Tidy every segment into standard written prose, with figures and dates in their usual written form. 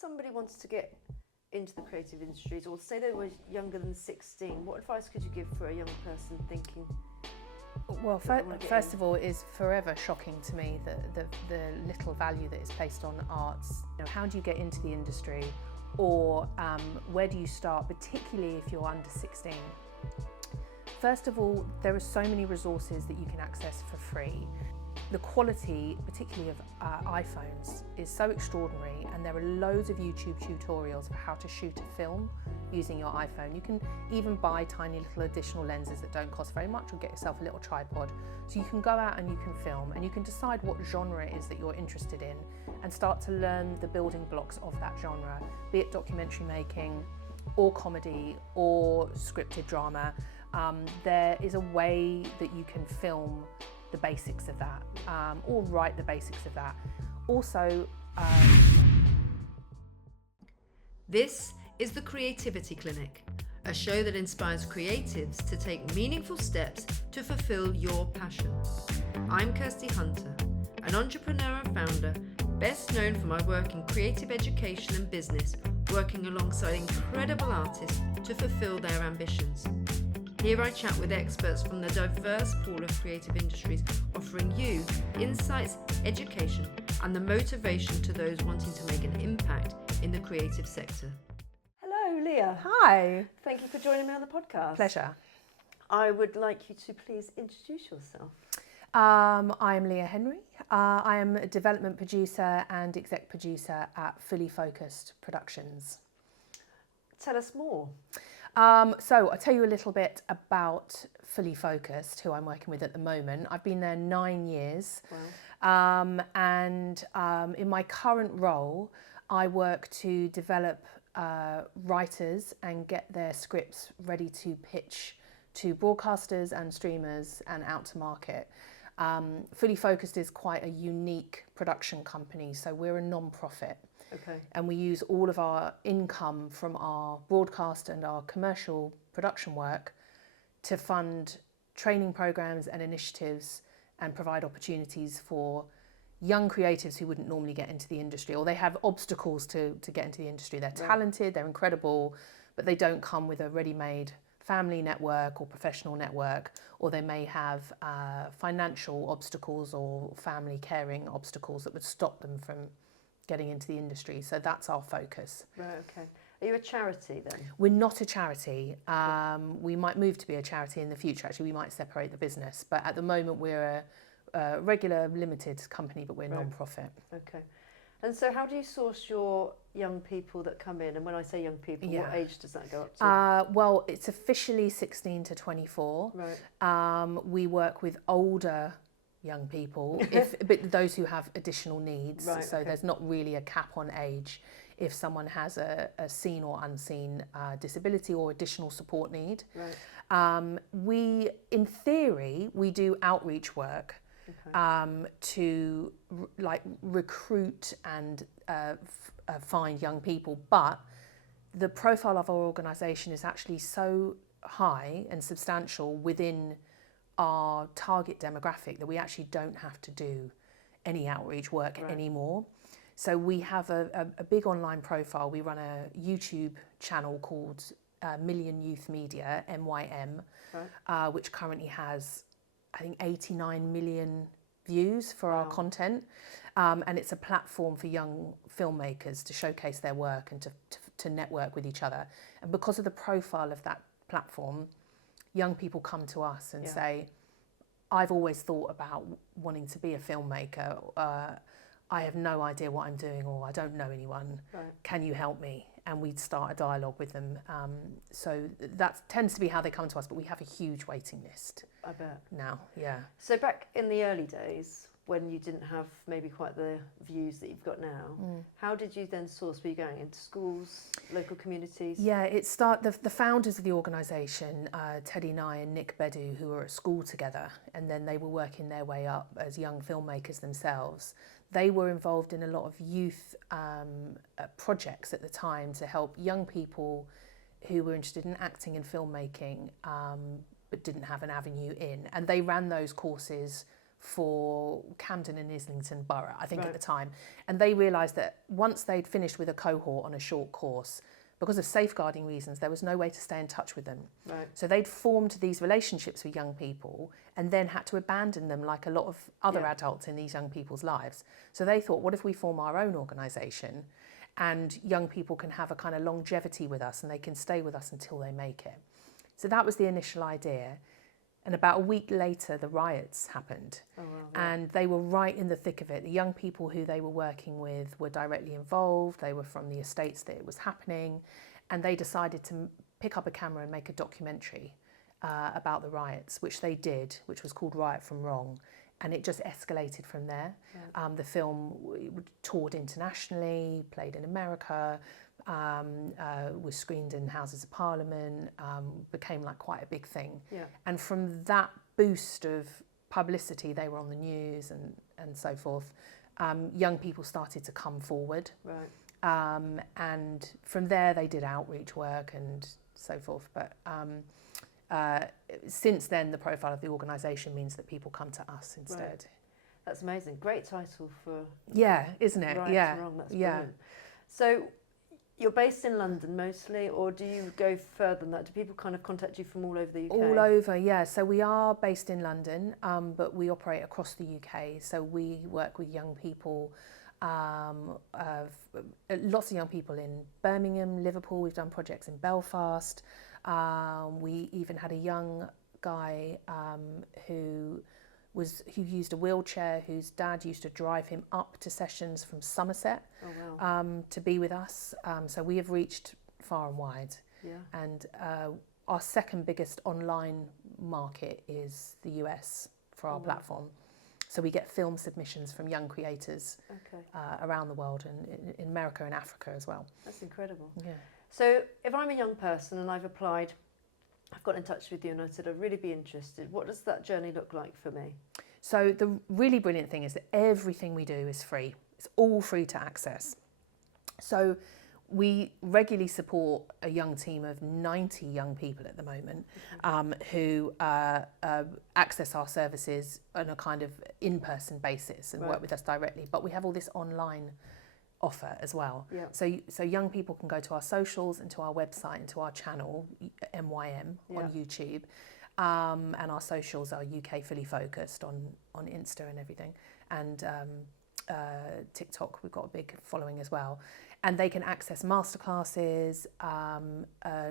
somebody wanted to get into the creative industries, or say they were younger than 16, what advice could you give for a young person thinking? Well, first of all, it is forever shocking to me the little value that is placed on arts. You know, how do you get into the industry, or where do you start, particularly if you're under 16? First of all, there are so many resources that you can access for free. The quality, particularly of iPhones, is so extraordinary, and there are loads of YouTube tutorials for how to shoot a film using your iPhone. You can even buy tiny little additional lenses that don't cost very much, or get yourself a little tripod. So you can go out and you can film, and you can decide what genre it is that you're interested in and start to learn the building blocks of that genre, be it documentary making or comedy or scripted drama. There is a way that you can film the basics of that, or write the basics of that. Also, This is the Creativity Clinic, a show that inspires creatives to take meaningful steps to fulfill your passion. I'm Kirsty Hunter, an entrepreneur and founder, best known for my work in creative education and business, working alongside incredible artists to fulfill their ambitions. Here I chat with experts from the diverse pool of creative industries, offering you insights, education, and the motivation to those wanting to make an impact in the creative sector. Hello, Leah. hi. Thank you for joining me on the podcast. Pleasure. I would like you to please introduce yourself. I'm Leah Henry. I am a development producer and exec producer at Fully Focused Productions. Tell us more. So I'll tell you a little bit about Fully Focused, who I'm working with at the moment. I've been there 9 years. Wow. In my current role, I work to develop writers and get their scripts ready to pitch to broadcasters and streamers and out to market. Fully Focused is quite a unique production company, so we're a non-profit. Okay. And we use all of our income from our broadcast and our commercial production work to fund training programs and initiatives and provide opportunities for young creatives who wouldn't normally get into the industry, or they have obstacles to get into the industry. They're talented, they're incredible, but they don't come with a ready-made family network or professional network, or they may have financial obstacles or family caring obstacles that would stop them from getting into the industry. So that's our focus. Right, okay. Are you a charity then? We're not a charity. We might move to be a charity in the future. Actually, we might separate the business. But at the moment, we're a regular limited company, but we're non-profit. Okay. And so how do you source your young people that come in? And when I say young people, what age does that go up to? Well, it's officially 16 to 24. Right. We work with older young people, but those who have additional needs. Right, so okay. there's not really a cap on age. If someone has a seen or unseen disability or additional support need. Right. We, in theory, we do outreach work. Okay. To recruit and find young people, but the profile of our organisation is actually so high and substantial within our target demographic that we actually don't have to do any outreach work anymore. So we have a big online profile. We run a YouTube channel called Million Youth Media, MYM, which currently has, I think, 89 million views for our content. And it's a platform for young filmmakers to showcase their work and to network with each other. And because of the profile of that platform, young people come to us and say, I've always thought about wanting to be a filmmaker. I have no idea what I'm doing, or I don't know anyone. Right. Can you help me? And we'd start a dialogue with them. So that tends to be how they come to us, but we have a huge waiting list. I bet. Now, yeah. So back in the early days, when you didn't have maybe quite the views that you've got now, how did you then source? Were you going into schools, local communities? Yeah, the founders of the organisation, Teddy Nye and Nick Bedu, who were at school together, and then they were working their way up as young filmmakers themselves. They were involved in a lot of youth projects at the time to help young people who were interested in acting and filmmaking, but didn't have an avenue in. And they ran those courses for Camden and Islington Borough, I think at the time. And they realised that once they'd finished with a cohort on a short course, because of safeguarding reasons, there was no way to stay in touch with them. Right. So they'd formed these relationships with young people and then had to abandon them like a lot of other adults in these young people's lives. So they thought, what if we form our own organisation and young people can have a kind of longevity with us and they can stay with us until they make it. So that was the initial idea. And about a week later, the riots happened. Oh, wow, and they were right in the thick of it. The young people who they were working with were directly involved. They were from the estates that it was happening. And they decided to pick up a camera and make a documentary about the riots, which they did, which was called Right from Wrong. And it just escalated from there. Yeah. The film toured internationally, played in America, was screened in Houses of Parliament, became like quite a big thing. Yeah. And from that boost of publicity, they were on the news and so forth, young people started to come forward. Right. And from there they did outreach work and so forth. But since then, the profile of the organisation means that people come to us instead. Right. That's amazing. Great title for... Yeah, isn't it? Right yeah. and Wrong. That's brilliant. So you're based in London mostly, or do you go further than that? Do people kind of contact you from all over the UK? All over, yeah. So we are based in London, but we operate across the UK. So we work with young people, lots of young people in Birmingham, Liverpool. We've done projects in Belfast. We even had a young guy who used a wheelchair, whose dad used to drive him up to sessions from Somerset to be with us. So we have reached far and wide. Yeah. And our second biggest online market is the US for our platform. So we get film submissions from young creators around the world and in America and Africa as well. That's incredible. Yeah. So if I'm a young person and I've applied, I've got in touch with you and I said I'd really be interested, what does that journey look like for me? So the really brilliant thing is that everything we do is free. It's all free to access. So we regularly support a young team of 90 young people at the moment who access our services on a kind of in-person basis and work with us directly. But we have all this online offer as well. Yeah. So young people can go to our socials and to our website and to our channel, MYM, on YouTube. And our socials are UK fully focused on Insta and everything. And TikTok, we've got a big following as well. And they can access masterclasses,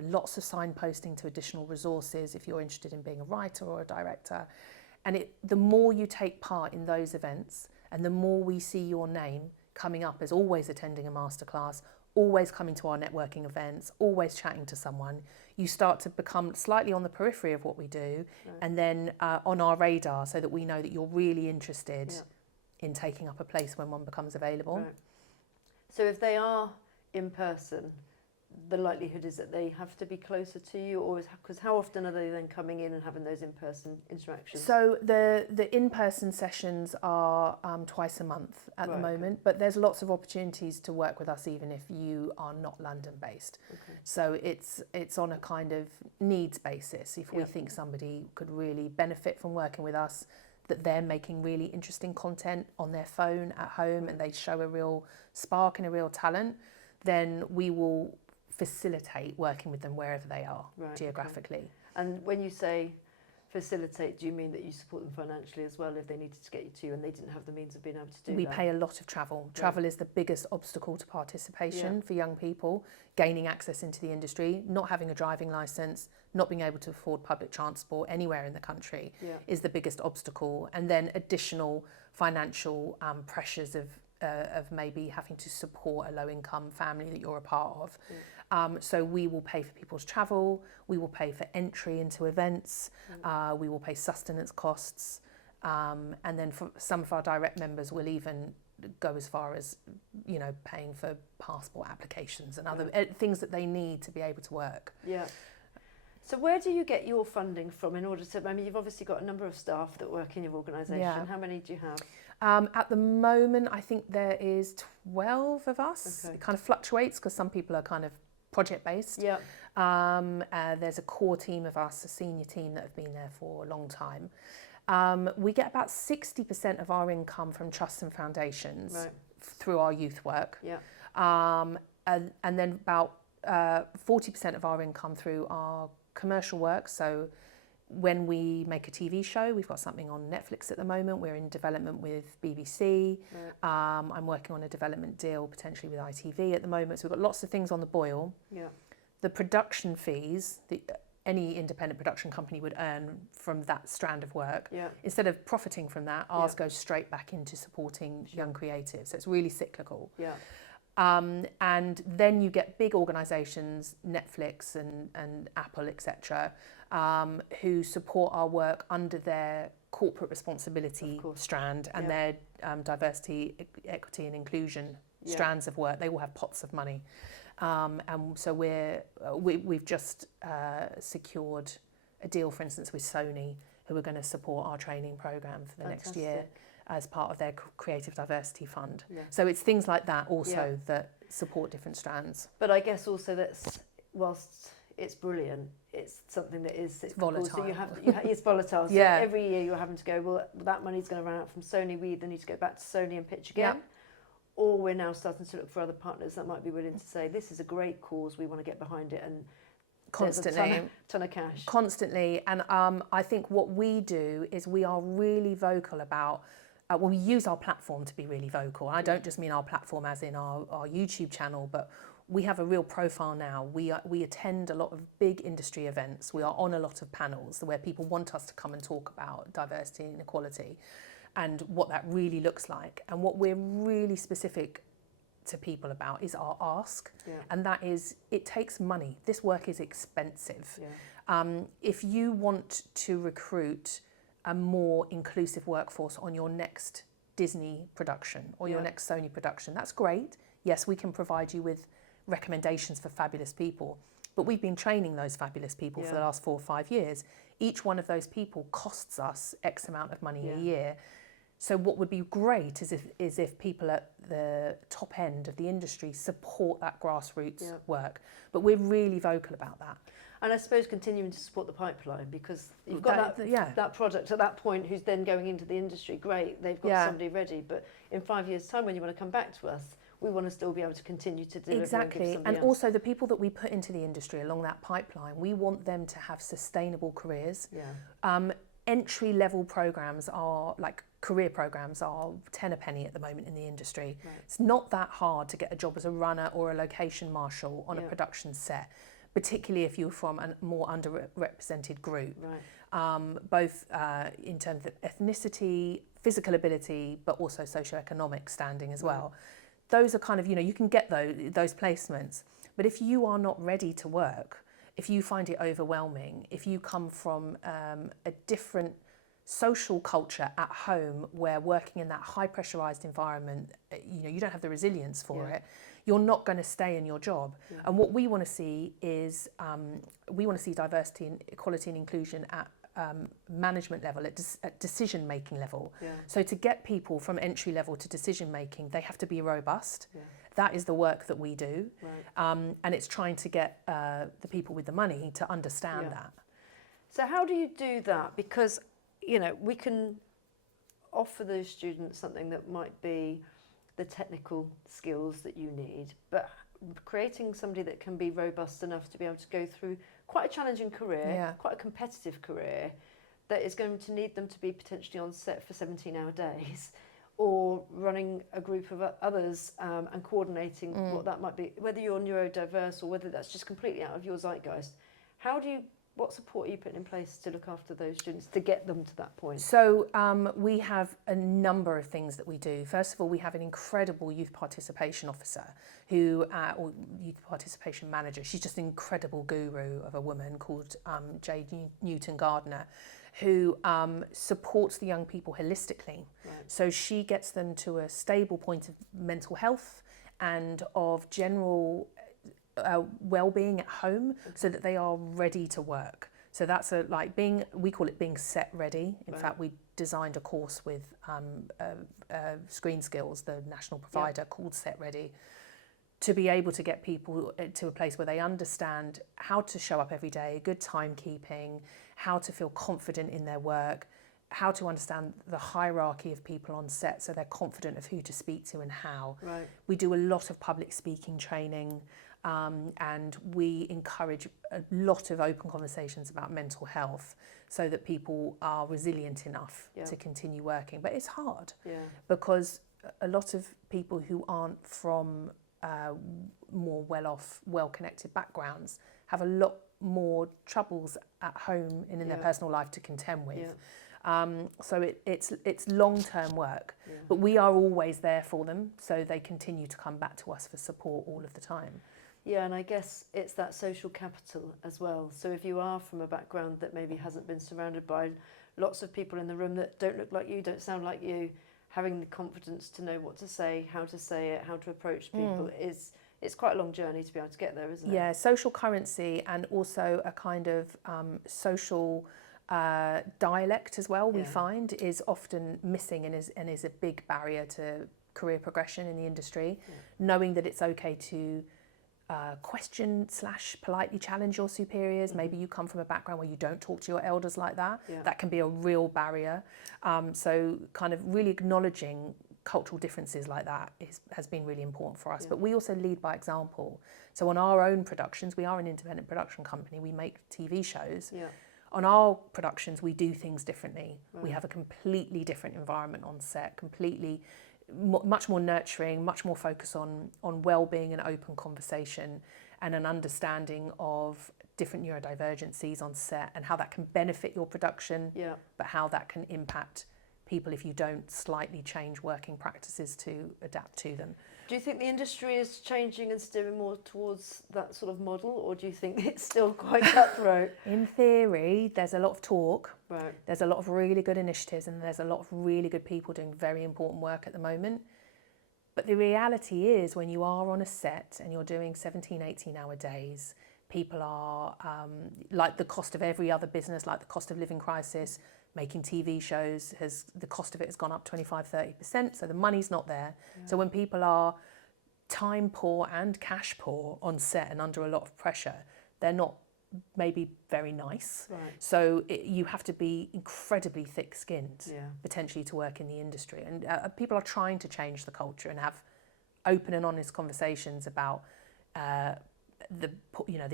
lots of signposting to additional resources if you're interested in being a writer or a director. And the more you take part in those events and the more we see your name coming up as always attending a masterclass, always coming to our networking events, always chatting to someone, you start to become slightly on the periphery of what we do and then on our radar so that we know that you're really interested in taking up a place when one becomes available. Right. So if they are in person, the likelihood is that they have to be closer to you, or because how often are they then coming in and having those in-person interactions? So the in-person sessions are twice a month at the moment, but there's lots of opportunities to work with us even if you are not London-based. Okay. So it's on a kind of needs basis. If we think somebody could really benefit from working with us, that they're making really interesting content on their phone at home and they show a real spark and a real talent, then we will facilitate working with them wherever they are geographically. Okay. And when you say facilitate, do you mean that you support them financially as well if they needed to get you to and they didn't have the means of being able to do that? We pay a lot of travel. Travel is the biggest obstacle to participation for young people, gaining access into the industry, not having a driving licence, not being able to afford public transport anywhere in the country is the biggest obstacle. And then additional financial pressures of maybe having to support a low-income family that you're a part of. So we will pay for people's travel, we will pay for entry into events, we will pay sustenance costs, and then for some of our direct members will even go as far as, paying for passport applications and other things that they need to be able to work. Yeah. So where do you get your funding from in order to, you've obviously got a number of staff that work in your organisation. Yeah. How many do you have? At the moment, I think there is 12 of us. Okay. It kind of fluctuates because some people are kind of project-based. Yeah. There's a core team of us, a senior team that have been there for a long time. We get about 60% of our income from trusts and foundations Right. through our youth work. Yeah. And then about 40% of our income through our commercial work. So when we make a TV show, we've got something on Netflix at the moment. We're in development with BBC. Right. I'm working on a development deal potentially with ITV at the moment. So we've got lots of things on the boil. Yeah. The production fees that any independent production company would earn from that strand of work, Yeah. instead of profiting from that, ours Yeah. goes straight back into supporting young creatives. So it's really cyclical. Yeah. And then you get big organisations, Netflix and Apple, etc., who support our work under their corporate responsibility strand and their diversity, equity and inclusion strands of work. They all have pots of money. And so we've just secured a deal, for instance, with Sony, who are going to support our training programme for the next year as part of their Creative Diversity Fund. Yeah. So it's things like that also that support different strands. But I guess also that's, whilst it's brilliant, it's something that is volatile. So it's volatile. So every year you're having to go, well, that money's going to run out from Sony. We either need to go back to Sony and pitch again, or we're now starting to look for other partners that might be willing to say, this is a great cause, we want to get behind it, and constantly, ton of cash. Constantly. And I think what we do is we are really vocal about, we use our platform to be really vocal. I don't just mean our platform as in our YouTube channel, but we have a real profile now. We attend a lot of big industry events. We are on a lot of panels where people want us to come and talk about diversity and equality and what that really looks like. And what we're really specific to people about is our ask. And that is, it takes money. This work is expensive. If you want to recruit a more inclusive workforce on your next Disney production or your next Sony production, that's great. Yes, we can provide you with recommendations for fabulous people, but we've been training those fabulous people for the last 4 or 5 years. Each one of those people costs us X amount of money a year. So what would be great is if people at the top end of the industry support that grassroots work. But we're really vocal about that. And I suppose continuing to support the pipeline, because you've got that product at that point who's then going into the industry, great, they've got somebody ready. But in 5 years' time, when you want to come back to us, we want to still be able to continue to deliver. Exactly. And also the people that we put into the industry along that pipeline, we want them to have sustainable careers. Entry-level programs are, like career programs are 10 a penny at the moment in the industry. It's not that hard to get a job as a runner or a location marshal on a production set, particularly if you're from a more underrepresented group, both in terms of ethnicity, physical ability, but also socioeconomic standing as well. Those are kind of, you can get those placements. But if you are not ready to work, if you find it overwhelming, if you come from a different social culture at home where working in that high pressurized environment, you don't have the resilience for it, you're not going to stay in your job. And what we want to see is we want to see diversity and equality and inclusion at management level, at decision making level. So to get people from entry level to decision making, they have to be robust. That is the work that we do. And it's trying to get the people with the money to understand that. So how do you do that? Because we can offer those students something that might be the technical skills that you need, but creating somebody that can be robust enough to be able to go through quite a challenging career, quite a competitive career, that is going to need them to be potentially on set for 17-hour days, or running a group of others and coordinating what that might be, whether you're neurodiverse or whether that's just completely out of your zeitgeist. What support are you putting in place to look after those students to get them to that point? So we have a number of things that we do. First of all, we have an incredible youth participation officer or youth participation manager. She's just an incredible guru of a woman called Jade Newton-Gardner, who supports the young people holistically. So she gets them to a stable point of mental health and of general well-being at home, so that they are ready to work. So that's we call it being set ready. In fact, we designed a course with Screen Skills, the national provider, called Set Ready, to be able to get people to a place where they understand how to show up every day, good timekeeping, how to feel confident in their work, how to understand the hierarchy of people on set so they're confident of who to speak to and how. Right. We do a lot of public speaking training, and we encourage a lot of open conversations about mental health so that people are resilient enough to continue working. But it's hard because a lot of people who aren't from more well-off, well-connected backgrounds have a lot more troubles at home and in their personal life to contend with. So it's long-term work, but we are always there for them, so they continue to come back to us for support all of the time. Yeah, and I guess it's that social capital as well. So if you are from a background that maybe hasn't been surrounded by lots of people in the room that don't look like you, don't sound like you, having the confidence to know what to say it, how to approach people it's quite a long journey to be able to get there, isn't it? Yeah, social currency and also a kind of social dialect as well, we find is often missing and is a big barrier to career progression in the industry. Knowing that it's okay to question / politely challenge your superiors. Maybe you come from a background where you don't talk to your elders like that. That can be a real barrier. So kind of really acknowledging cultural differences like that has been really important for us. But we also lead by example. So on our own productions, we are an independent production company. We make TV shows. On our productions, we do things differently. We have a completely different environment on set, completely much more nurturing, much more focus on well-being and open conversation and an understanding of different neurodivergencies on set and how that can benefit your production, but how that can impact people if you don't slightly change working practices to adapt to them. Do you think the industry is changing and steering more towards that sort of model, or do you think it's still quite cutthroat? In theory, there's a lot of talk. Right. There's a lot of really good initiatives and there's a lot of really good people doing very important work at the moment. But the reality is when you are on a set and you're doing 17, 18-hour days, people are, like the cost of every other business, like the cost of living crisis, making TV shows, the cost of it has gone up 25-30%, so the money's not there. So when people are time poor and cash poor on set and under a lot of pressure, they're not maybe very nice. Right. So you have to be incredibly thick-skinned potentially to work in the industry. And people are trying to change the culture and have open and honest conversations about the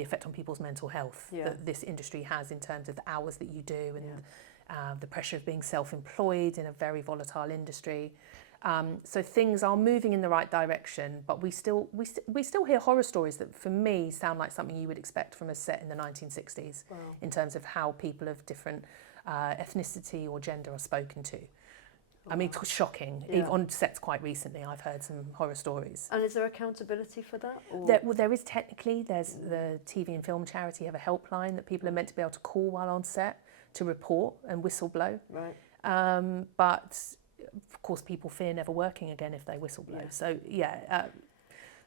effect on people's mental health that this industry has in terms of the hours that you do and the pressure of being self-employed in a very volatile industry. So things are moving in the right direction, but we still hear horror stories that, for me, sound like something you would expect from a set in the 1960s in terms of how people of different ethnicity or gender are spoken to. I mean, it's shocking. Even on sets quite recently, I've heard some horror stories. And is there accountability for that? Or? There is technically. There's the TV and film charity have a helpline that people are meant to be able to call while on set to report and whistle blow. Right. But of course, people fear never working again if they whistle blow. So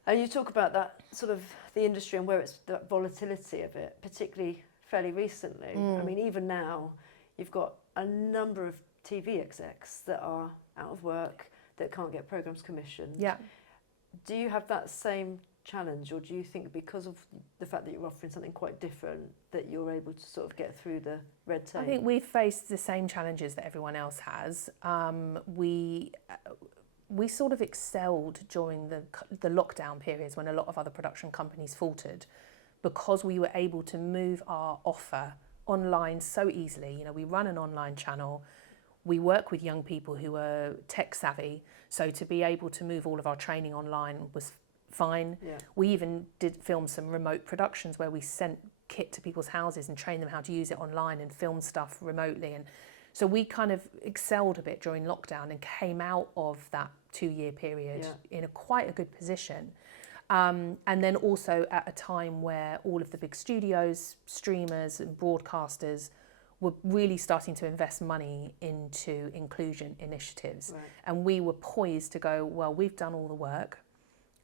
and you talk about that sort of the industry and where it's the volatility of it, particularly fairly recently. I mean, even now, you've got a number of TV execs that are out of work, that can't get programmes commissioned. Yeah. Do you have that same challenge, or do you think because of the fact that you're offering something quite different that you're able to sort of get through the red tape? I think we've faced the same challenges that everyone else has. We sort of excelled during the lockdown periods when a lot of other production companies faltered, because we were able to move our offer online so easily. You know, we run an online channel. We work with young people who are tech savvy, so to be able to move all of our training online was fine. We even did film some remote productions where we sent kit to people's houses and trained them how to use it online and film stuff remotely. And so we kind of excelled a bit during lockdown and came out of that 2-year period in quite a good position. And then also at a time where all of the big studios, streamers and broadcasters were really starting to invest money into inclusion initiatives. Right. And we were poised to go, well, we've done all the work,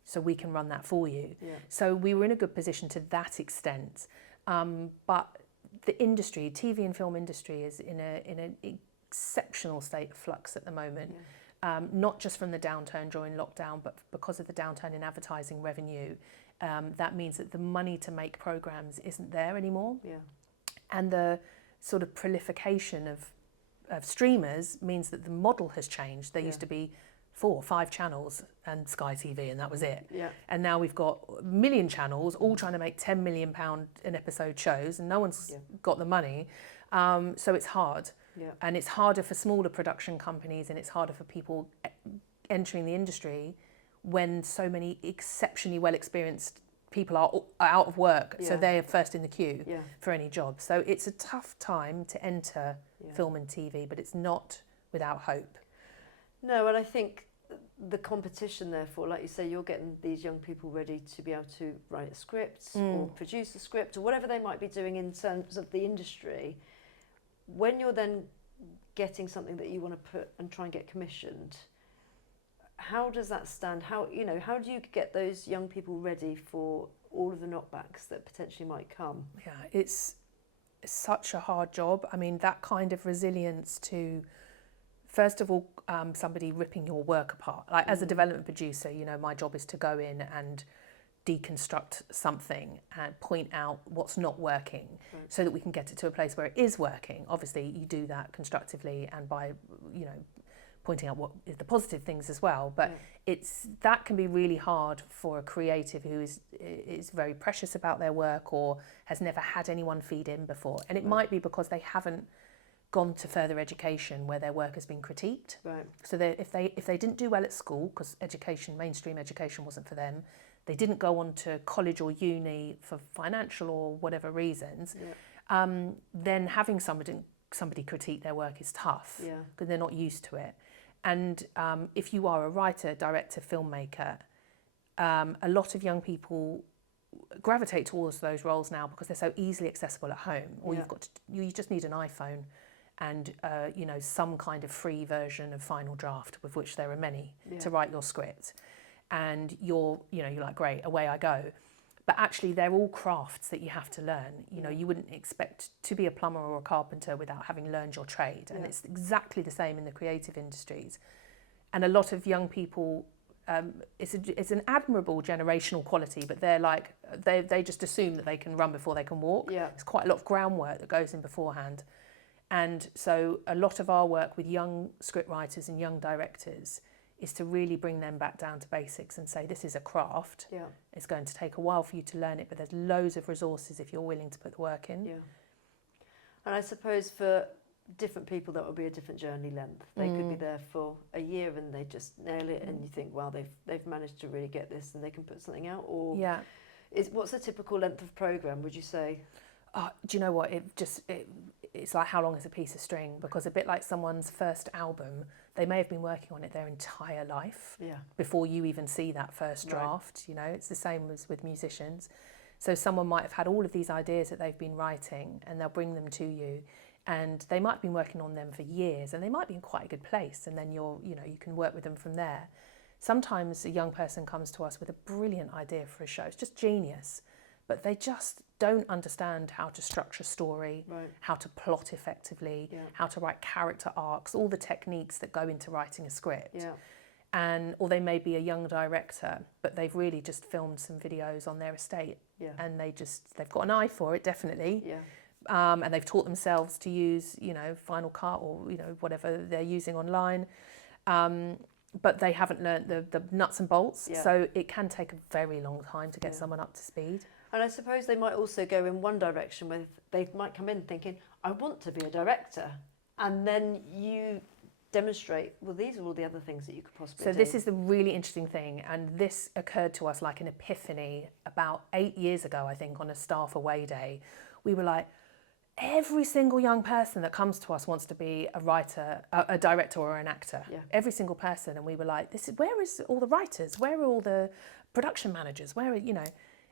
so we can run that for you. So we were in a good position to that extent. But the industry, TV and film industry, is in an exceptional state of flux at the moment. Not just from the downturn during lockdown, but because of the downturn in advertising revenue. That means that the money to make programmes isn't there anymore. And the sort of proliferation of streamers means that the model has changed. There used to be 4 or 5 channels and Sky TV, and that was it. Yeah. And now we've got a million channels, all trying to make £10 million an episode shows, and no one's got the money. So it's hard. Yeah. And it's harder for smaller production companies, and it's harder for people entering the industry when so many exceptionally well experienced people are out of work, so they're first in the queue for any job. So it's a tough time to enter film and TV, but it's not without hope. No, and I think the competition, therefore, like you say, you're getting these young people ready to be able to write a script or produce a script or whatever they might be doing in terms of the industry. When you're then getting something that you want to put and try and get commissioned, how does that stand? How do you get those young people ready for all of the knockbacks that potentially might come? Yeah, it's such a hard job. I mean, that kind of resilience to, first of all, somebody ripping your work apart. Like as a development producer, my job is to go in and deconstruct something and point out what's not working so that we can get it to a place where it is working. Obviously, you do that constructively and by, pointing out what is the positive things as well, but that can be really hard for a creative who is very precious about their work or has never had anyone feed in before, and it might be because they haven't gone to further education where their work has been critiqued. Right. So if they didn't do well at school because mainstream education wasn't for them, they didn't go on to college or uni for financial or whatever reasons, then having somebody critique their work is tough because they're not used to it. And if you are a writer, director, filmmaker, a lot of young people gravitate towards those roles now because they're so easily accessible at home. Or you just need an iPhone and some kind of free version of Final Draft, with which there are many, to write your script. And you're like, great, away I go. But actually, they're all crafts that you have to learn. You wouldn't expect to be a plumber or a carpenter without having learned your trade. And it's exactly the same in the creative industries. And a lot of young people, it's an admirable generational quality, but they're like, they just assume that they can run before they can walk. Yeah. There's quite a lot of groundwork that goes in beforehand. And so a lot of our work with young scriptwriters and young directors is to really bring them back down to basics and say, this is a craft. Yeah. It's going to take a while for you to learn it, but there's loads of resources if you're willing to put the work in. Yeah. And I suppose for different people that will be a different journey length. They could be there for a year and they just nail it and you think, wow, they've managed to really get this and they can put something out. Or what's a typical length of programme, would you say? Do you know what? It's like how long is a piece of string? Because a bit like someone's first album, they may have been working on it their entire life before you even see that first draft. It's the same as with musicians. So someone might have had all of these ideas that they've been writing and they'll bring them to you, and they might have been working on them for years and they might be in quite a good place, and then you can work with them from there. Sometimes a young person comes to us with a brilliant idea for a show. It's just genius. But they just don't understand how to structure story, how to plot effectively, how to write character arcs, all the techniques that go into writing a script. Yeah. Or they may be a young director, but they've really just filmed some videos on their estate, and they've got an eye for it, definitely. Yeah. And they've taught themselves to use, Final Cut or whatever they're using online. But they haven't learnt the nuts and bolts, so it can take a very long time to get someone up to speed. And I suppose they might also go in one direction where they might come in thinking, I want to be a director. And then you demonstrate, well, these are all the other things that you could possibly do. So this is the really interesting thing. And this occurred to us like an epiphany about 8 years ago, I think, on a staff away day. We were like, every single young person that comes to us wants to be a writer, a director or an actor. Yeah. Every single person. And we were like, where is all the writers? Where are all the production managers? Where are,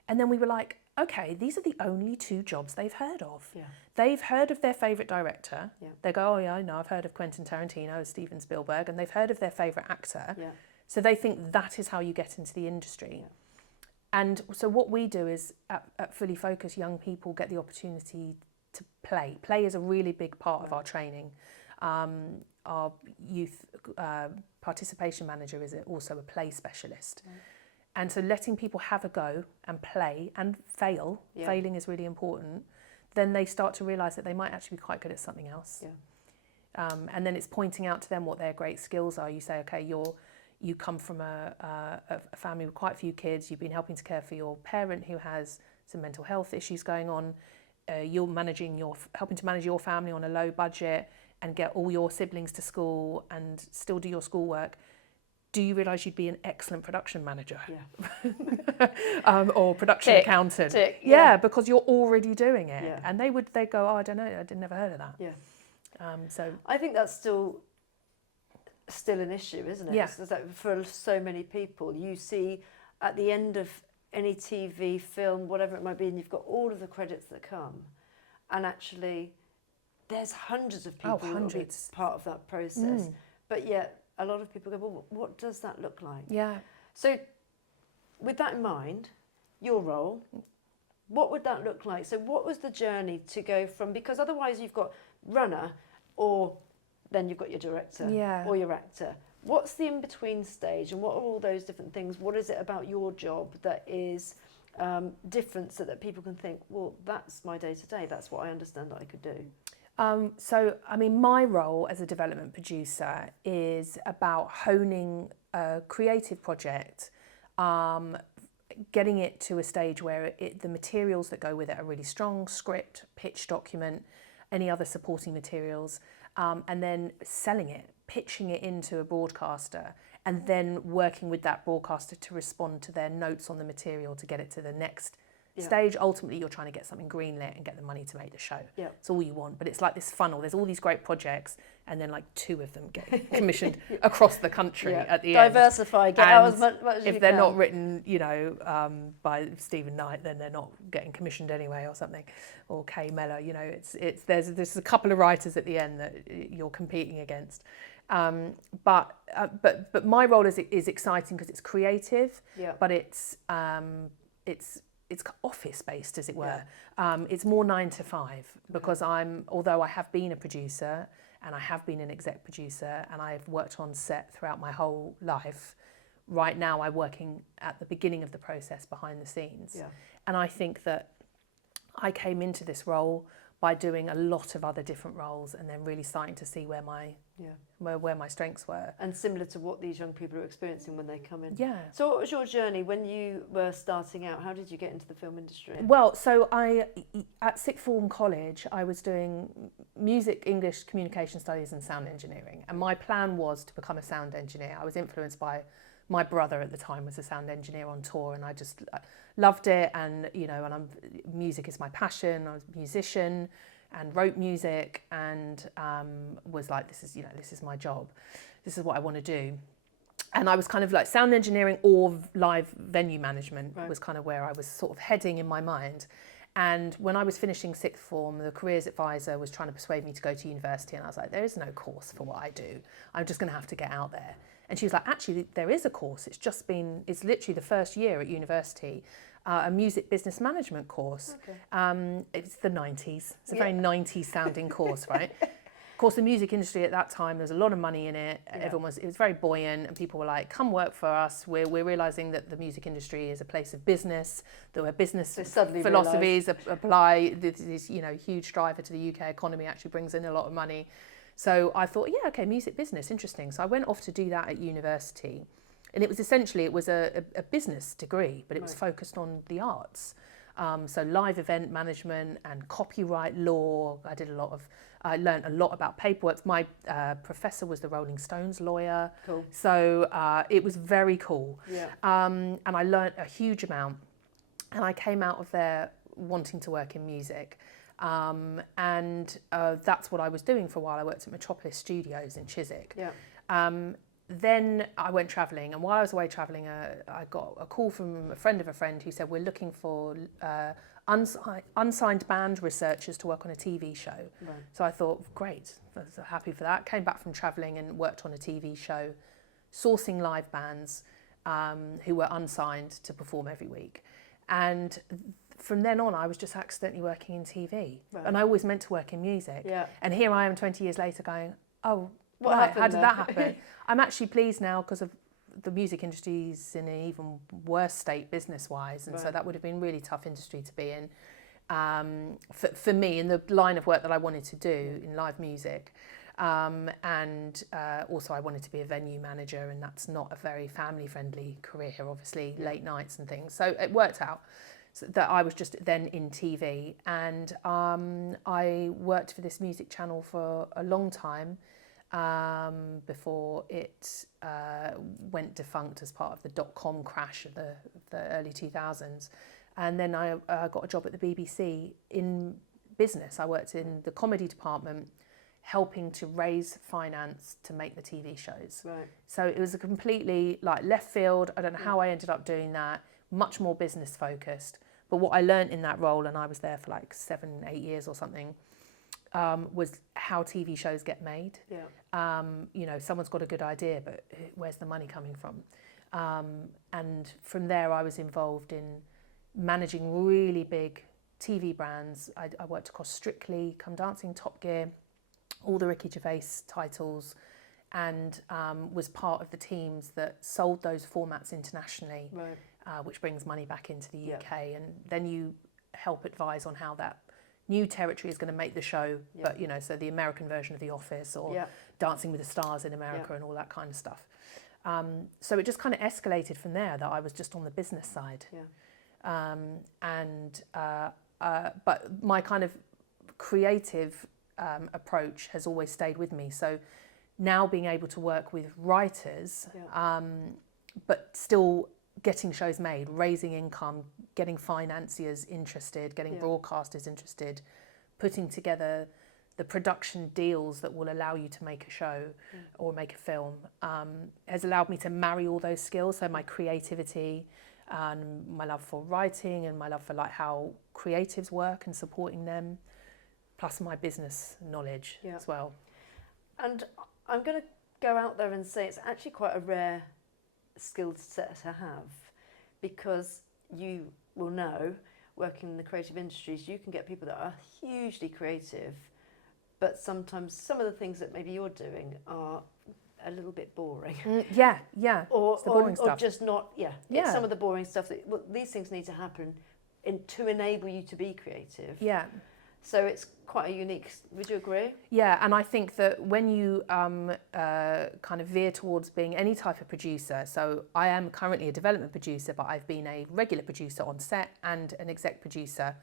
And then we were like, okay, these are the only 2 jobs they've heard of. Yeah. They've heard of their favourite director. Yeah. They go, oh yeah, I know, I've heard of Quentin Tarantino, Steven Spielberg, and they've heard of their favourite actor. Yeah. So they think that is how you get into the industry. Yeah. And so what we do is, at Fully Focused, young people get the opportunity to play. Play is a really big part of our training. Our youth participation manager is also a play specialist. Right. And so letting people have a go and play and fail, failing is really important, then they start to realise that they might actually be quite good at something else. Yeah. And then it's pointing out to them what their great skills are. You say, okay, you come from a family with quite a few kids. You've been helping to care for your parent who has some mental health issues going on. You're helping to manage your family on a low budget and get all your siblings to school and still do your schoolwork. Do you realise you'd be an excellent production manager? Yeah. Or production accountant? Yeah, because you're already doing it. Yeah. And they'd go, oh, I don't know, I'd never heard of that. Yeah. So I think that's still an issue, isn't it? Yeah. It's like for so many people, you see at the end of any TV, film, whatever it might be, and you've got all of the credits that come, and actually there's hundreds of people who are part of that process. But yet a lot of people go, well, what does that look like? Yeah. So with that in mind, your role, what would that look like? So what was the journey to go from, because otherwise you've got runner, or then you've got your director or your actor. What's the in-between stage, and what are all those different things? What is it about your job that is different, so that people can think, well, that's my day-to-day, that's what I understand that I could do? So, I mean, my role as a development producer is about honing a creative project, getting it to a stage where the materials that go with it are really strong, script, pitch document, any other supporting materials, and then selling it, pitching it into a broadcaster, and then working with that broadcaster to respond to their notes on the material to get it to the next stage. Ultimately, you're trying to get something greenlit and get the money to make the show. It's all you want. But it's like this funnel. There's all these great projects, and then like 2 of them get commissioned across the country at the end. Diversify, get out as much as you can. If they're not written, by Stephen Knight, then they're not getting commissioned anyway, or something, or Kay Mellor. There's a couple of writers at the end that you're competing against. But my role is exciting because it's creative, but it's office based, as it were. It's more 9 to 5 because although I have been a producer and I have been an exec producer and I've worked on set throughout my whole life, right now I'm working at the beginning of the process behind the scenes. And I think that I came into this role by doing a lot of other different roles and then really starting to see where my strengths were. And similar to what these young people are experiencing when they come in. Yeah. So what was your journey when you were starting out? How did you get into the film industry? Well, so at sixth form college, I was doing music, English, communication studies and sound engineering. And my plan was to become a sound engineer. I was influenced by my brother at the time was a sound engineer on tour, and I just loved it. And music is my passion. I was a musician and wrote music, and was like, this is my job. This is what I want to do. And I was kind of like sound engineering or live venue management was kind of where I was sort of heading in my mind. And when I was finishing sixth form, the careers advisor was trying to persuade me to go to university, and I was like, there is no course for what I do. I'm just going to have to get out there. And she was like, actually, there is a course. It's literally the first year at university, a music business management course. Okay. It's the 90s. It's a very 90s sounding course, right? Of course, the music industry at that time, there was a lot of money in it. It was very buoyant, and people were like, come work for us. We're realising that the music industry is a place of business, that where business philosophies apply. This huge driver to the UK economy actually brings in a lot of money. So I thought, music business, interesting. So I went off to do that at university. And it was a business degree, but it was focused on the arts. So live event management and copyright law. I learned a lot about paperwork. My professor was the Rolling Stones lawyer. Cool. So it was very cool. Yeah. And I learned a huge amount. And I came out of there wanting to work in music. And that's what I was doing for a while. I worked at Metropolis Studios in Chiswick. Yeah. Then I went travelling, and while I was away travelling, I got a call from a friend of a friend who said, we're looking for unsigned band researchers to work on a TV show. Right. So I thought, great, I was happy for that. Came back from travelling and worked on a TV show, sourcing live bands who were unsigned to perform every week. And from then on, I was just accidentally working in TV. Right. And I always meant to work in music. Yeah. And here I am 20 years later going, oh, how did that happen? I'm actually pleased now because of the music industry's in an even worse state business-wise. And so that would have been a really tough industry to be in for me in the line of work that I wanted to do in live music. And also I wanted to be a venue manager, and that's not a very family friendly career, obviously, late nights and things. So it worked out that I was just then in TV, and I worked for this music channel for a long time before it went defunct as part of the dot-com crash of the early 2000s. And then I got a job at the BBC in business. I worked in the comedy department, helping to raise finance to make the TV shows. Right. So it was a completely like left field. I don't know how I ended up doing that. Much more business focused. But what I learned in that role, and I was there for like 7-8 years or something, was how TV shows get made. Yeah. You know, someone's got a good idea, but where's the money coming from? And from there, I was involved in managing really big TV brands. I worked across Strictly, Come Dancing, Top Gear, all the Ricky Gervais titles, and was part of the teams that sold those formats internationally, Right. Which brings money back into the Yeah. UK. And then you help advise on how that new territory is going to make the show, Yeah. but you know, so the American version of The Office or Yeah. Dancing with the Stars in America Yeah. and all that kind of stuff. So it just kind of escalated from there, that I was just on the business side. Yeah. But my kind of creative approach has always stayed with me. So now being able to work with writers, but still getting shows made, raising income, getting financiers interested, getting broadcasters interested, putting together the production deals that will allow you to make a show or make a film, has allowed me to marry all those skills. So my creativity and my love for writing and my love for like how creatives work and supporting them, plus my business knowledge as well. And I'm going to go out there and say it's actually quite a rare skill set to have, because you will know, working in the creative industries, you can get people that are hugely creative, but sometimes some of the things that maybe you're doing are a little bit boring. Yeah. Or, it's the boring or stuff. just not, it's some of the boring stuff that, well, these things need to happen to enable you to be creative. Yeah. So it's quite a unique, would you agree? Yeah, and I think that when you kind of veer towards being any type of producer, so I am currently a development producer, but I've been a regular producer on set and an exec producer.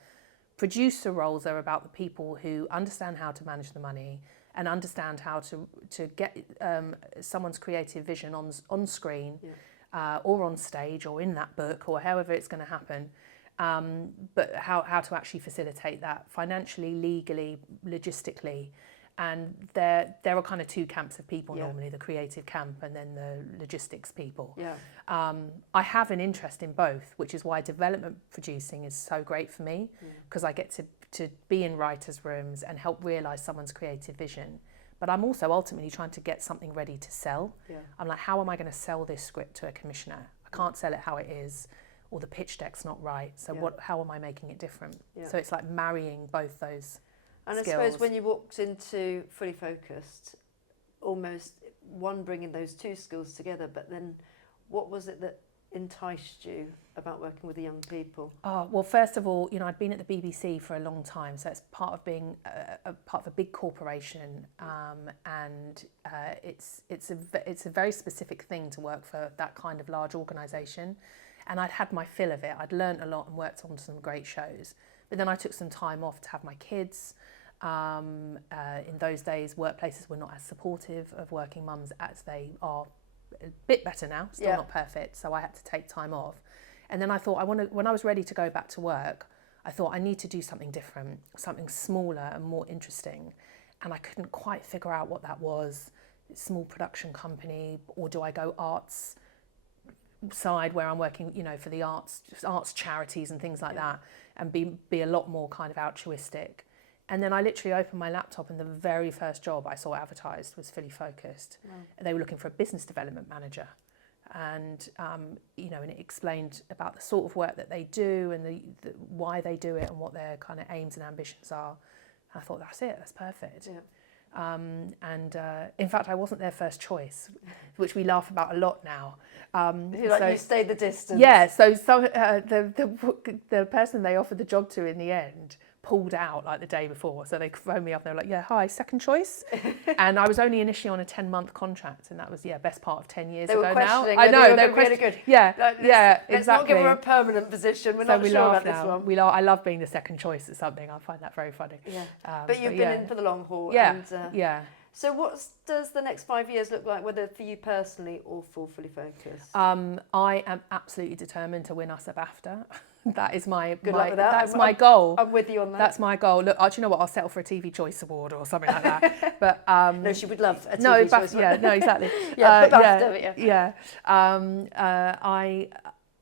Producer roles are about the people who understand how to manage the money and understand how to get someone's creative vision on screen or on stage or in that book or however it's going to happen. But how to actually facilitate that financially, legally, logistically. And there are kind of two camps of people normally, the creative camp and then the logistics people. Yeah. I have an interest in both, which is why development producing is so great for me, because I get to be in writers' rooms and help realise someone's creative vision. But I'm also ultimately trying to get something ready to sell. Yeah. I'm like, how am I going to sell this script to a commissioner? I can't sell it how it is, or the pitch deck's not right. So how am I making it different? Yeah. So it's like marrying both those skills. I suppose when you walked into Fully Focused, almost one bringing those two skills together, but then what was it that enticed you about working with the young people? Oh, well, first of all, you know, I'd been at the BBC for a long time, so it's part of being a part of a big corporation, and it's a very specific thing to work for that kind of large organisation. And I'd had my fill of it. I'd learnt a lot and worked on some great shows. But then I took some time off to have my kids. In those days, workplaces were not as supportive of working mums as they are. A bit better now, still not perfect. So I had to take time off. And then I thought, when I was ready to go back to work, I thought I need to do something different, something smaller and more interesting. And I couldn't quite figure out what that was. Small production company, or do I go arts side where I'm working, you know, for the arts charities and things like that, and be a lot more kind of altruistic. And then I literally opened my laptop and the very first job I saw advertised was Fully Focused. Wow. They were looking for a business development manager. And, you know, and it explained about the sort of work that they do and the why they do it and what their kind of aims and ambitions are. And I thought, that's it, that's perfect. Yeah. In fact, I wasn't their first choice, which we laugh about a lot now. You stayed the distance. Yeah, so the person they offered the job to in the end pulled out like the day before. So they phoned me up and they were like, yeah, hi, second choice. And I was only initially on a 10-month contract, and that was, best part of 10 years ago now. I know, they were questioning. good. Yeah, Let's exactly. not give her a permanent position. We're not sure about this one. I love being the second choice at something. I find that very funny. Yeah. But you've been in for the long haul. Yeah. And, yeah. So what does the next 5 years look like, whether for you personally or for Fully Focused? I am absolutely determined to win us a BAFTA. That is my luck with that. That's my goal. I'm with you on that. That's my goal. Look, do you know what? I'll settle for a TV Choice Award or something like that. But no, she would love a TV Choice Award. Yeah, no, exactly.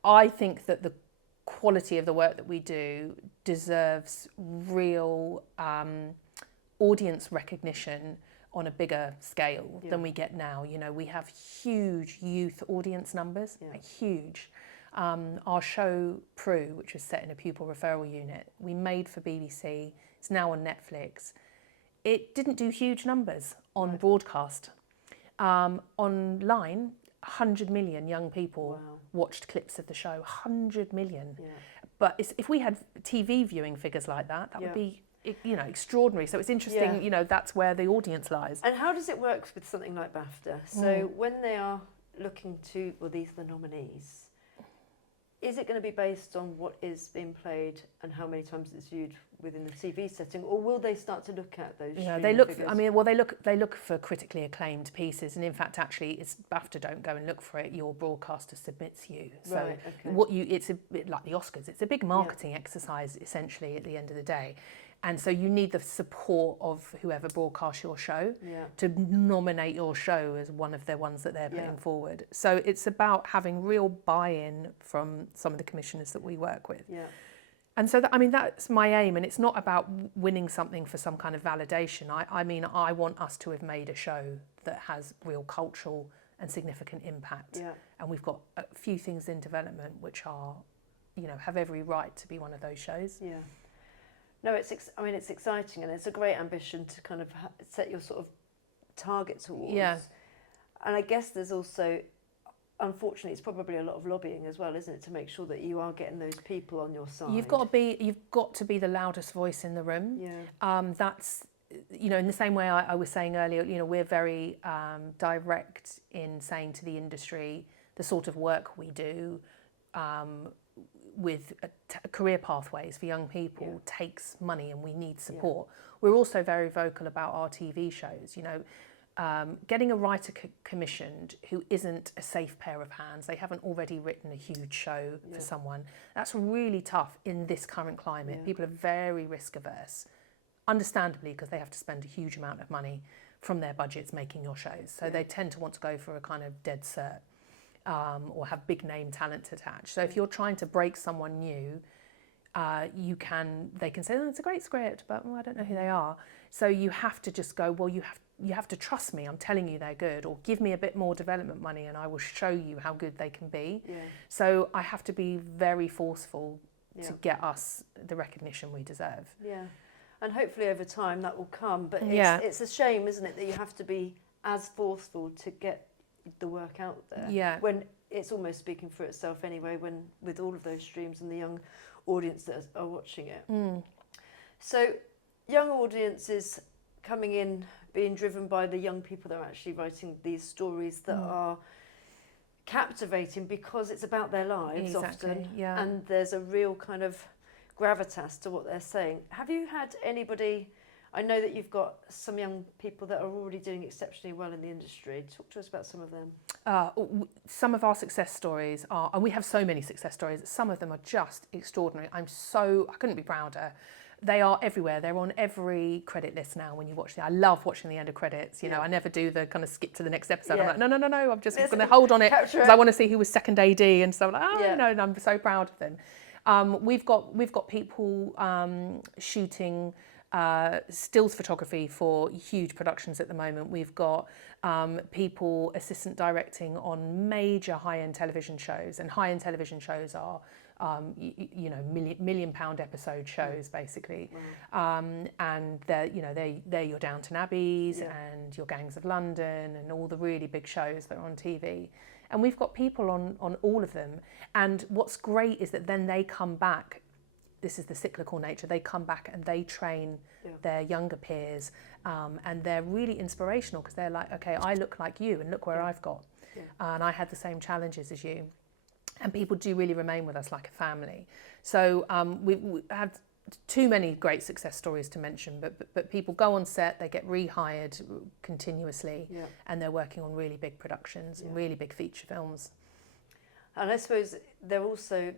I think that the quality of the work that we do deserves real audience recognition on a bigger scale than we get now. We have huge youth audience numbers, huge. Our show Prue, which was set in a pupil referral unit, we made for BBC. It's now on Netflix. It didn't do huge numbers on broadcast. Online, 100 million young people watched clips of the show. 100 million. Yeah. But if we had TV viewing figures like that, that would be extraordinary. So it's interesting, that's where the audience lies. And how does it work with something like BAFTA? So when they are looking to, these are the nominees, is it going to be based on what is being played and how many times it's viewed within the TV setting, or will they start to look at those? They look. Figures? They look for critically acclaimed pieces, and in fact, actually, it's BAFTA don't go and look for it. Your broadcaster submits you. So it's a bit like the Oscars. It's a big marketing exercise, essentially, at the end of the day. And so you need the support of whoever broadcasts your show to nominate your show as one of the ones that they're putting forward. So it's about having real buy-in from some of the commissioners that we work with. Yeah. And so, that's my aim. And it's not about winning something for some kind of validation. I want us to have made a show that has real cultural and significant impact. Yeah. And we've got a few things in development which are, have every right to be one of those shows. Yeah. No, it's exciting, and it's a great ambition to kind of set your sort of target towards. Yeah. And I guess there's also, unfortunately, it's probably a lot of lobbying as well, isn't it, to make sure that you are getting those people on your side. You've got to be the loudest voice in the room. Yeah. That's, in the same way I was saying earlier, we're very direct in saying to the industry the sort of work we do. With career pathways for young people takes money, and we need support. We're also very vocal about our TV shows. Getting a writer commissioned who isn't a safe pair of hands, they haven't already written a huge show for someone, that's really tough in this current climate. People are very risk averse, understandably, because they have to spend a huge amount of money from their budgets making your shows. So they tend to want to go for a kind of dead cert. Or have big name talent attached. So if you're trying to break someone new, they can say, it's a great script, but I don't know who they are. So you have to just go, you have to trust me, I'm telling you they're good, or give me a bit more development money and I will show you how good they can be. Yeah. So I have to be very forceful to get us the recognition we deserve. Yeah, and hopefully over time that will come, but it's a shame, isn't it, that you have to be as forceful to get the work out there when it's almost speaking for itself anyway, when with all of those streams and the young audience that are watching it. So young audiences coming in, being driven by the young people that are actually writing these stories that are captivating because it's about their lives often, and there's a real kind of gravitas to what they're saying. Have you had anybody, I know that you've got some young people that are already doing exceptionally well in the industry. Talk to us about some of them. Some of our success stories are, and we have so many success stories, some of them are just extraordinary. I couldn't be prouder. They are everywhere. They're on every credit list now when you watch them. I love watching the end of credits. I never do the kind of skip to the next episode. I'm like, no, I'm just going to hold on it because I want to see who was second AD and stuff. And I'm so proud of them. We've got people shooting stills photography for huge productions at the moment. We've got people assistant directing on major high-end television shows, and high-end television shows are million pound episode shows basically. And they're your Downton Abbeys and your Gangs of London and all the really big shows that are on TV. And we've got people on all of them. And what's great is that then they come back this is the cyclical nature. They come back and they train their younger peers, and they're really inspirational because they're like, okay, I look like you and look where I've got. And I had the same challenges as you. And people do really remain with us like a family. So we had too many great success stories to mention, but people go on set, they get rehired continuously, and they're working on really big productions and really big feature films. And I suppose they're also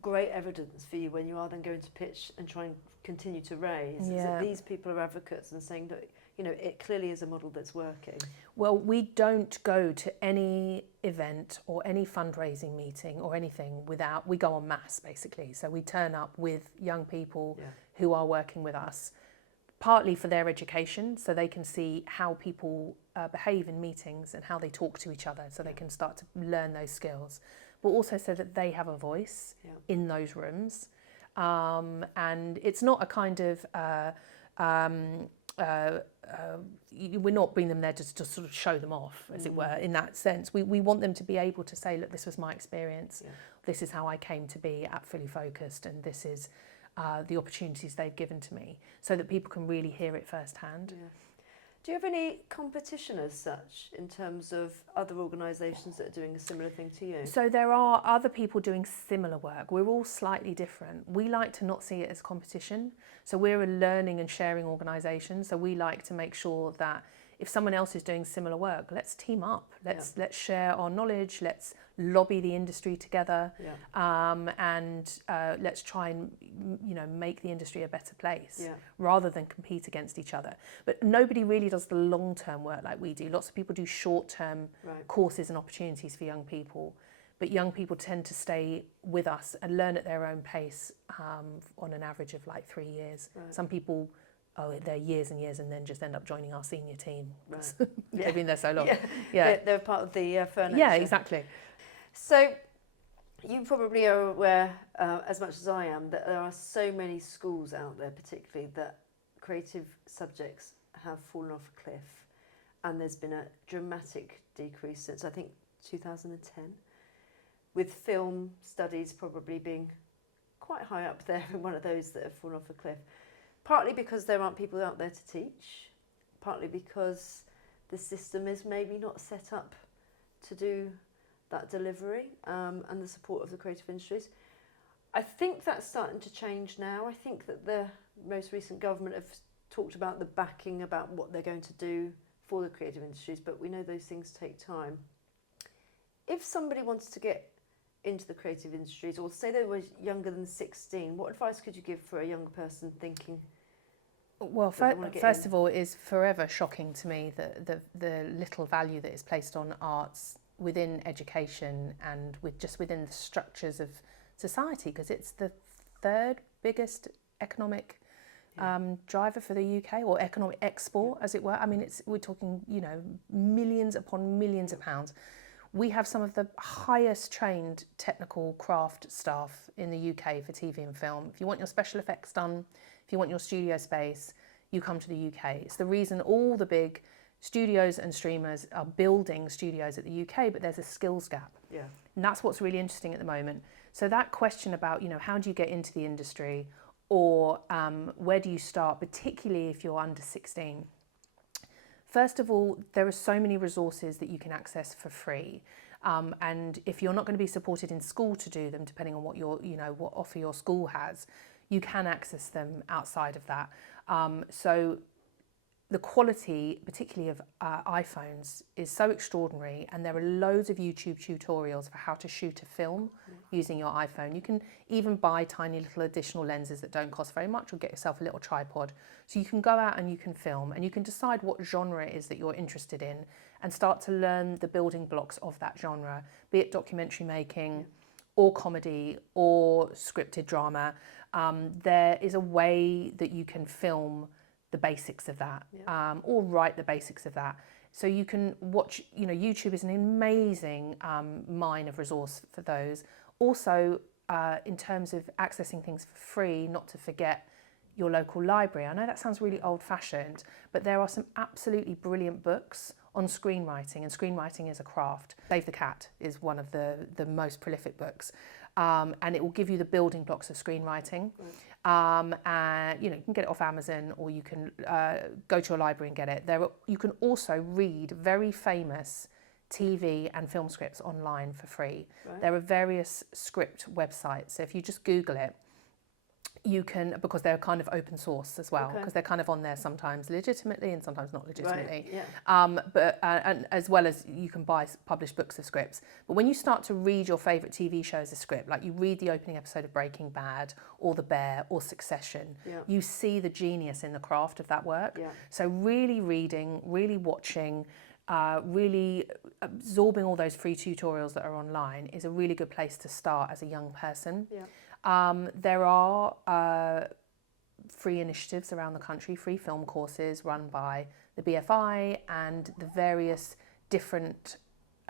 great evidence for you when you are then going to pitch and try and continue to raise, is that these people are advocates and saying that, you know, it clearly is a model that's working. Well, we don't go to any event or any fundraising meeting or anything without, we go en masse basically. So we turn up with young people who are working with us, partly for their education, so they can see how people behave in meetings and how they talk to each other, so they can start to learn those skills, but also so that they have a voice in those rooms. And it's not a kind of, we're not bringing them there just to sort of show them off, as it were, in that sense. We want them to be able to say, look, this was my experience, this is how I came to be at Fully Focused, and this is the opportunities they've given to me, so that people can really hear it firsthand. Do you have any competition as such in terms of other organisations that are doing a similar thing to you? So there are other people doing similar work. We're all slightly different. We like to not see it as competition. So we're a learning and sharing organisation. So we like to make sure that if someone else is doing similar work, let's team up. Let's share our knowledge. Let's lobby the industry together, and let's try and make the industry a better place rather than compete against each other. But nobody really does the long-term work like we do. Lots of people do short-term courses and opportunities for young people, but young people tend to stay with us and learn at their own pace on an average of like 3 years. Some people, they're years and years and then just end up joining our senior team. They've been there so long. They're part of the furniture. Yeah, exactly. So you probably are aware, as much as I am, that there are so many schools out there, particularly, that creative subjects have fallen off a cliff, and there's been a dramatic decrease since, I think, 2010, with film studies probably being quite high up there in one of those that have fallen off a cliff. Partly because there aren't people out there to teach, partly because the system is maybe not set up to do that delivery and the support of the creative industries. I think that's starting to change now. I think that the most recent government have talked about the backing, about what they're going to do for the creative industries, but we know those things take time. If somebody wants to get into the creative industries, or say they were younger than 16, what advice could you give for a younger person thinking? Well, first of all, it is forever shocking to me the little value that is placed on arts within education and within the structures of society, because it's the third biggest economic driver for the UK, or economic export, as it were. I mean, we're talking, millions upon millions of pounds. We have some of the highest trained technical craft staff in the UK for TV and film. If you want your special effects done, if you want your studio space, you come to the UK. It's the reason all the big studios and streamers are building studios at the UK, but there's a skills gap. And that's what's really interesting at the moment. So that question about, how do you get into the industry, or where do you start, particularly if you're under 16? First of all, there are so many resources that you can access for free. And if you're not going to be supported in school to do them, depending on what what offer your school has, you can access them outside of that. So the quality, particularly of iPhones, is so extraordinary, and there are loads of YouTube tutorials for how to shoot a film using your iPhone. You can even buy tiny little additional lenses that don't cost very much, or get yourself a little tripod. So you can go out and you can film, and you can decide what genre it is that you're interested in and start to learn the building blocks of that genre, be it documentary making or comedy or scripted drama. There is a way that you can film the basics of that, or write the basics of that. So you can watch, YouTube is an amazing mine of resource for those. Also, in terms of accessing things for free, not to forget your local library. I know that sounds really old-fashioned, but there are some absolutely brilliant books on screenwriting, and screenwriting is a craft. Save the Cat is one of the most prolific books. and it will give you the building blocks of screenwriting. And you can get it off Amazon, or you can go to a library and get it. You can also read very famous TV and film scripts online for free. Right. There are various script websites, so if you just Google it, you can, because they're kind of open source as well, because they're kind of on there sometimes legitimately and sometimes not legitimately. Right, yeah. But and as well as you can buy published books of scripts. But when you start to read your favourite TV show as a script, like you read the opening episode of Breaking Bad or The Bear or Succession, you see the genius in the craft of that work. Yeah. So really reading, really watching, really absorbing all those free tutorials that are online is a really good place to start as a young person. Yeah. There are free initiatives around the country, free film courses run by the BFI and the various different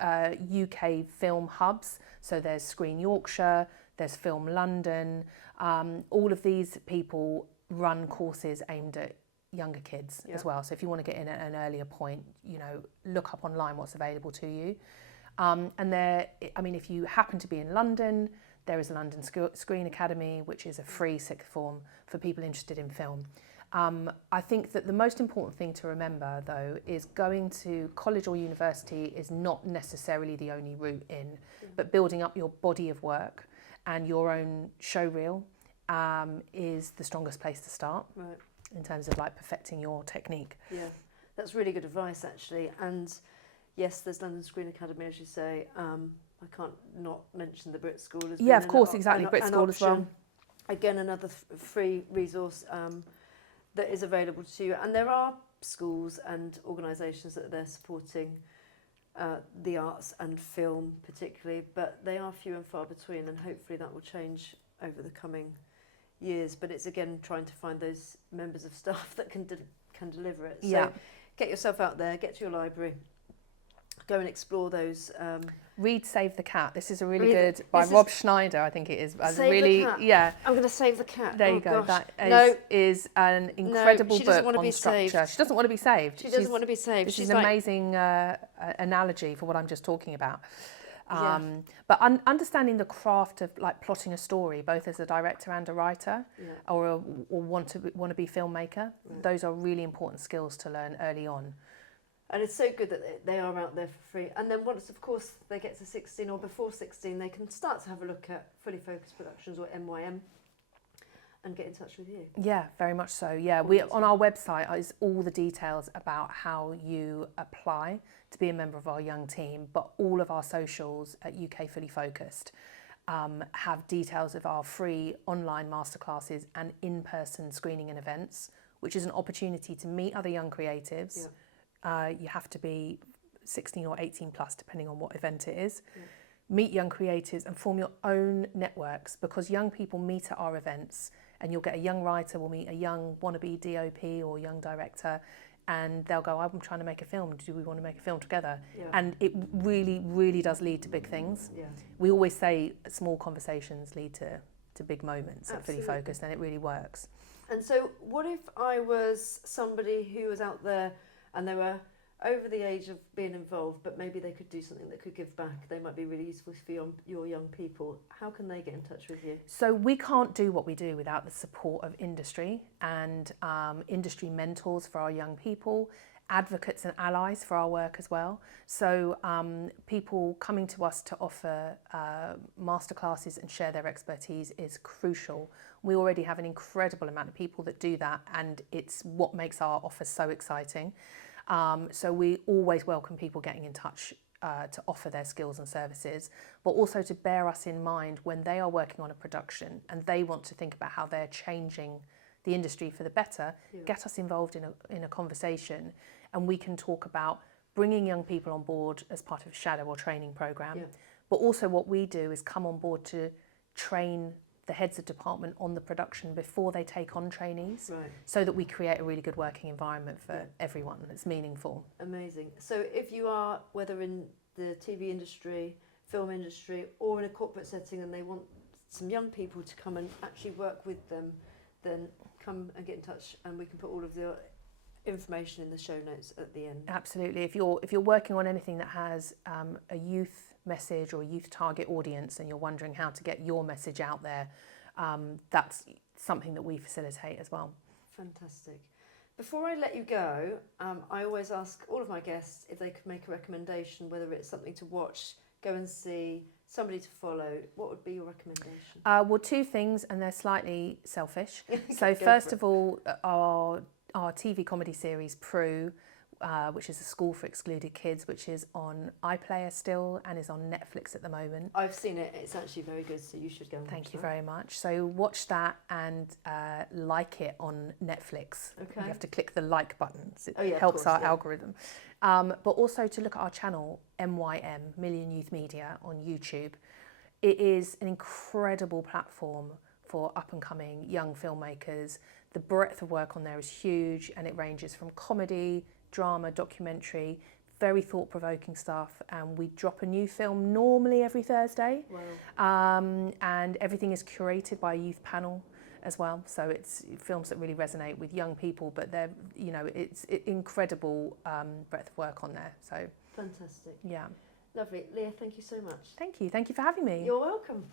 UK film hubs. So there's Screen Yorkshire, there's Film London. All of these people run courses aimed at younger kids as well. So if you want to get in at an earlier point, look up online what's available to you. And if you happen to be in London, there is a London Screen Academy, which is a free sixth form for people interested in film. I think that the most important thing to remember, though, is going to college or university is not necessarily the only route in, but building up your body of work and your own show reel is the strongest place to start. Right. In terms of perfecting your technique. Yeah, that's really good advice, actually. And yes, there's London Screen Academy, as you say. I can't not mention the Brit School as of course, exactly. Brit School as well. Again, another free resource that is available to you. And there are schools and organisations that they're supporting the arts and film particularly, but they are few and far between, and hopefully that will change over the coming years. But it's again trying to find those members of staff that can deliver it. So get yourself out there, get to your library, go and explore those. Read Save the Cat. This is a really good by Rob Schneider, I think it is. Save the Cat. Yeah. I'm going to save the cat. There you go. Gosh. That is an incredible book on structure. She doesn't want to be saved. She doesn't want to be saved. This is an amazing analogy for what I'm just talking about. Yeah. But understanding the craft of plotting a story, both as a director and a writer, or want to be filmmaker, those are really important skills to learn early on. And it's so good that they are out there for free. And then once, of course, they get to 16 or before 16, they can start to have a look at Fully Focused Productions or MYM and get in touch with you. Yeah, very much so. Yeah, on our website is all the details about how you apply to be a member of our young team, but all of our socials at UK Fully Focused have details of our free online masterclasses and in-person screening and events, which is an opportunity to meet other young creatives. Yeah. You have to be 16 or 18 plus, depending on what event it is. Yeah. Meet young creatives and form your own networks, because young people meet at our events, and you'll get a young writer will meet a young wannabe DOP or young director, and they'll go, I'm trying to make a film. Do we want to make a film together? Yeah. And it really, really does lead to big things. Yeah. We always say small conversations lead to big moments at Fully Focused, and it really works. And so what if I was somebody who was out there and they were over the age of being involved, but maybe they could do something that could give back? They might be really useful for your young people. How can they get in touch with you? So we can't do what we do without the support of industry and industry mentors for our young people, advocates and allies for our work as well. So people coming to us to offer masterclasses and share their expertise is crucial. We already have an incredible amount of people that do that, and it's what makes our offer so exciting. So we always welcome people getting in touch to offer their skills and services, but also to bear us in mind when they are working on a production and they want to think about how they're changing the industry for the better. Yeah. Get us involved in a conversation, and we can talk about bringing young people on board as part of a shadow or training program. Yeah. But also what we do is come on board to train the heads of department on the production before they take on trainees, so that we create a really good working environment for everyone that's meaningful. Amazing. So if you are, whether in the TV industry, film industry, or in a corporate setting, and they want some young people to come and actually work with them, then come and get in touch, and we can put all of the information in the show notes at the end. Absolutely. If you're working on anything that has a youth message or a youth target audience, and you're wondering how to get your message out there, that's something that we facilitate as well. Fantastic. Before I let you go, I always ask all of my guests if they could make a recommendation, whether it's something to watch, go and see, somebody to follow. What would be your recommendation? Well, two things, and they're slightly selfish. So Go first for of all, our TV comedy series Prue, which is a school for excluded kids, which is on iPlayer still and is on Netflix at the moment. I've seen it. It's actually very good, so you should go and watch Thank you that. very much. So watch that and like it on Netflix. Okay. You have to click the like buttons. It Oh, yeah, of helps course, our yeah. algorithm. But also to look at our channel, MYM, Million Youth Media, on YouTube. It is an incredible platform for up-and-coming young filmmakers. The breadth of work on there is huge, and it ranges from comedy, drama, documentary, very thought-provoking stuff, and we drop a new film normally every Thursday. Wow. And everything is curated by a youth panel as well, so it's films that really resonate with young people, but they're, you know, it's incredible breadth of work on there. So Fantastic. yeah, Lovely. Leah, thank you so much. thank you for having me. You're welcome.